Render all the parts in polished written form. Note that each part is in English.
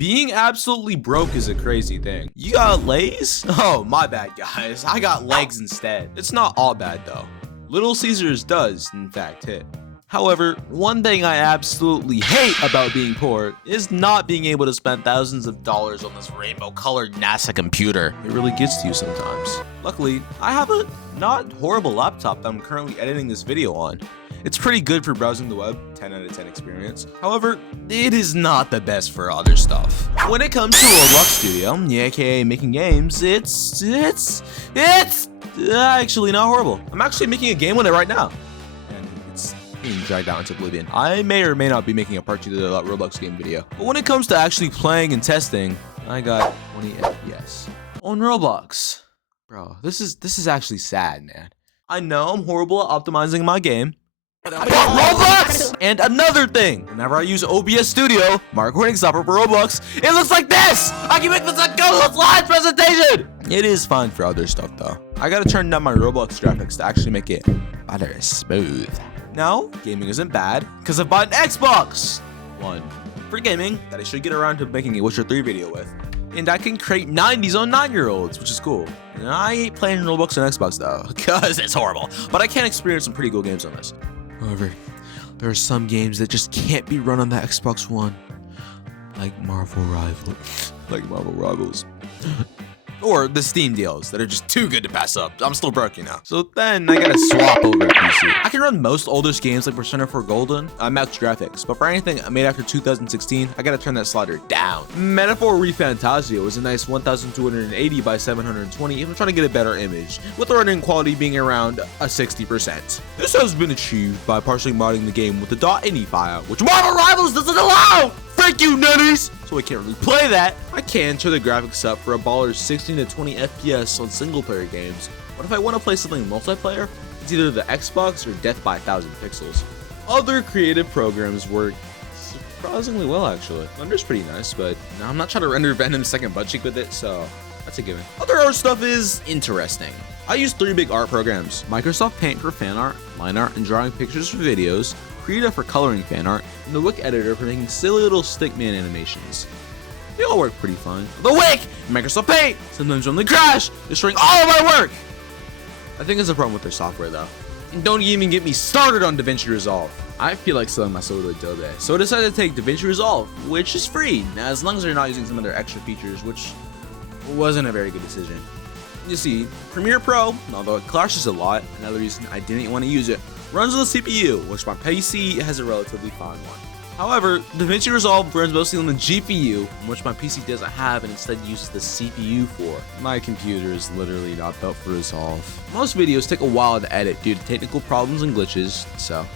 Being absolutely broke is a crazy thing. You got Lay's? Oh, my bad, guys. I got legs instead. It's not all bad, though. Little Caesars does, in fact, hit. However, one thing I absolutely hate about being poor is not being able to spend thousands of dollars on this rainbow-colored NASA computer. It really gets to you sometimes. Luckily, I have a not horrible laptop that I'm currently editing this video on. It's pretty good for browsing the web, 10 out of 10 experience. However, it is not the best for other stuff. When it comes to Roblox Studio, aka making games, it's actually not horrible. I'm actually making a game on it right now. And it's being dragged out into oblivion. I may or may not be making a part 2 of that Roblox game video. But when it comes to actually playing and testing, I got 20 FPS on Roblox. Bro, this is actually sad, man. I know I'm horrible at optimizing my game. Roblox! And another thing, whenever I use OBS Studio, my recording software for Roblox, it looks like this! I can make this a Google Slides presentation! It is fine for other stuff though. I gotta turn down my Roblox graphics to actually make it better smooth. Now, gaming isn't bad, because I bought an Xbox One for gaming that I should get around to making a Witcher 3 video with. And I can create 90s on 9-year-olds, which is cool. And I ain't playing Roblox on Xbox though, because it's horrible. But I can experience some pretty cool games on this. However, there are some games that just can't be run on the Xbox One, like Marvel Rivals, or the Steam deals that are just too good to pass up. I'm still broke, you know. So then I gotta swap over to PC. I can run most older games like Persona 4 Golden on max graphics, but for anything made after 2016, I gotta turn that slider down. Metaphor ReFantazio is a nice 1280 by 720 if I'm trying to get a better image, with the rendering quality being around a 60%. This has been achieved by partially modding the game with the .ini file, which Marvel Rivals doesn't allow! Thank you, nutties! So I can't really play that. I can turn the graphics up for a baller's 16 to 20 FPS on single player games, but if I want to play something multiplayer, it's either the Xbox or Death by 1000 Pixels. Other creative programs work surprisingly well actually. Render's pretty nice, but I'm not trying to render Venom's second butt cheek with it, so that's a given. Other art stuff is interesting. I use 3 big art programs: Microsoft Paint for fan art, line art, and drawing pictures for videos, Krita for coloring fan art, and the Wik editor for making silly little stickman animations. They all work pretty fine. The Wik and Microsoft Paint sometimes only crash, destroying all of my work! I think it's a problem with their software though. And don't even get me started on DaVinci Resolve. I feel like selling my soul to Adobe, so I decided to take DaVinci Resolve, which is free, as long as they're not using some of their extra features, which wasn't a very good decision. You see, Premiere Pro, although it clashes a lot, another reason I didn't want to use it, runs on the CPU, which my PC has a relatively fine one. However, DaVinci Resolve runs mostly on the GPU, which my PC doesn't have and instead uses the CPU for. My computer is literally not built for Resolve. Most videos take a while to edit due to technical problems and glitches, so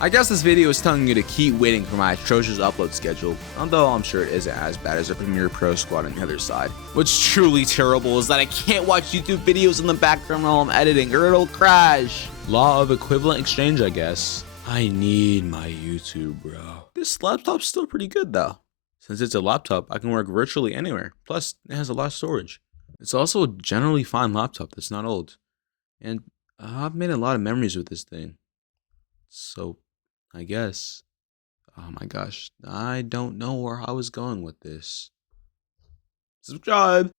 I guess this video is telling you to keep waiting for my atrocious upload schedule, although I'm sure it isn't as bad as a Premiere Pro squad on the other side. What's truly terrible is that I can't watch YouTube videos in the background while I'm editing or it'll crash. Law of equivalent exchange, I guess. I need my YouTube, bro. This laptop's still pretty good though. Since it's a laptop, I can work virtually anywhere. Plus, it has a lot of storage. It's also a generally fine laptop that's not old. And I've made a lot of memories with this thing. So, I guess. Oh my gosh, I don't know where I was going with this. Subscribe!